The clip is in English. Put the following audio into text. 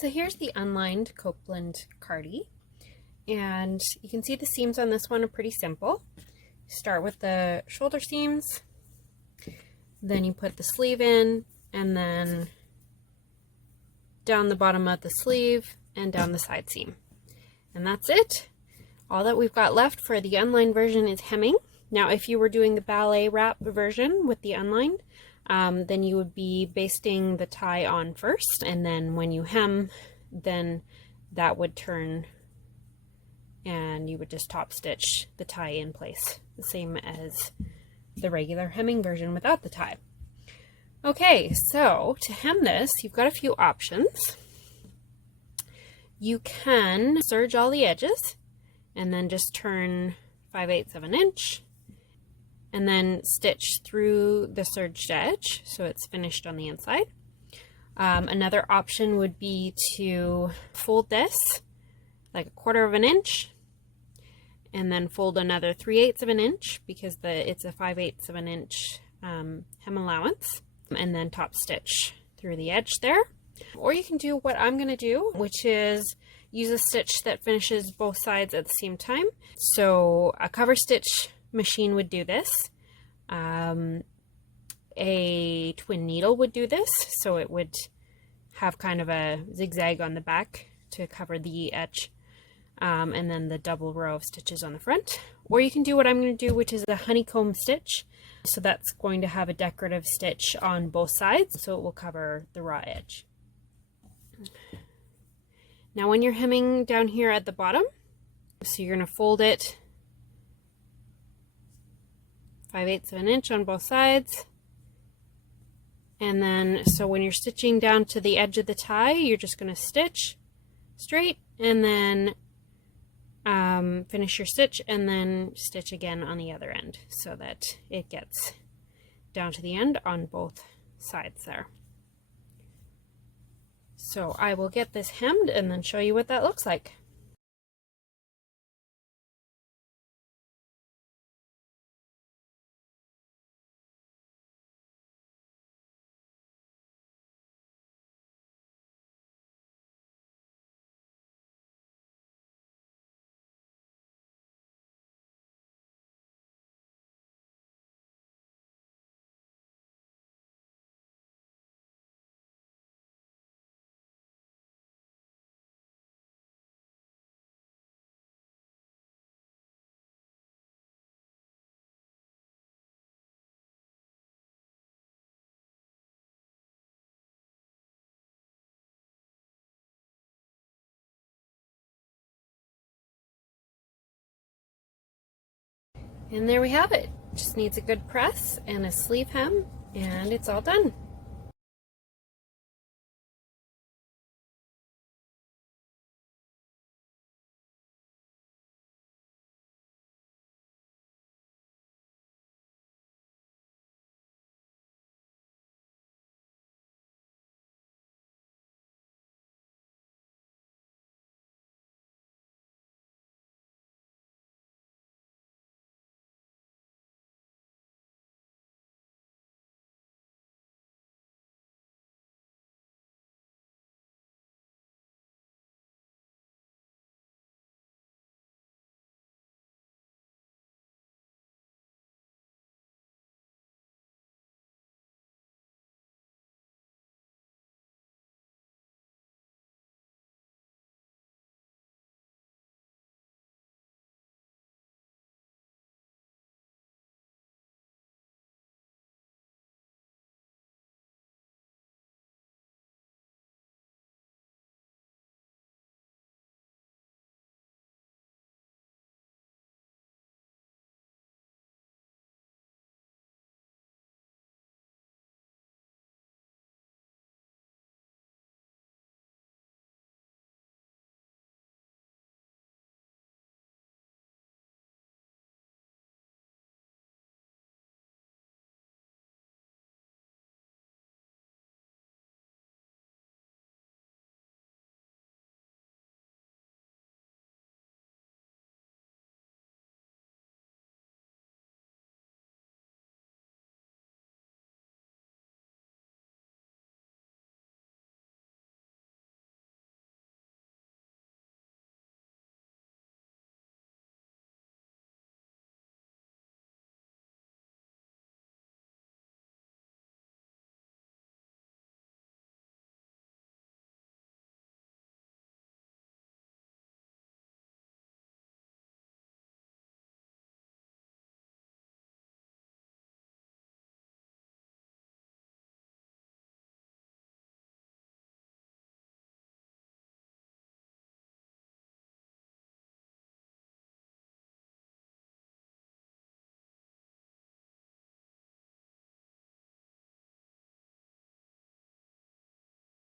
So here's the unlined Copeland cardie, and you can see the seams on this one are pretty simple. Start with the shoulder seams, then you put the sleeve in, and then down the bottom of the sleeve and down the side seam. And that's it. All that we've got left for the unlined version is hemming. Now if you were doing the ballet wrap version with the unlined, then you would be basting the tie on first, and then when you hem, then that would turn and you would just top stitch the tie in place, the same as the regular hemming version without the tie. Okay, so to hem this, you've got a few options. You can serge all the edges and then just turn 5/8 of an inch and then stitch through the serged edge so it's finished on the inside. Another option would be to fold this like 1/4 of an inch and then fold another 3/8 of an inch because it's a 5/8 of an inch hem allowance, and then top stitch through the edge there. Or you can do what I'm going to do, which is use a stitch that finishes both sides at the same time. So a cover stitch machine would do this. A twin needle would do this, so it would have kind of a zigzag on the back to cover the edge, and then the double row of stitches on the front. Or you can do what I'm going to do, which is a honeycomb stitch. So that's going to have a decorative stitch on both sides, so it will cover the raw edge. Now when you're hemming down here at the bottom, so you're going to fold it 5/8 of an inch on both sides. And then, so when you're stitching down to the edge of the tie, you're just going to stitch straight and then finish your stitch and then stitch again on the other end so that it gets down to the end on both sides there. So I will get this hemmed and then show you what that looks like. And there we have it. Just needs a good press and a sleeve hem, and it's all done.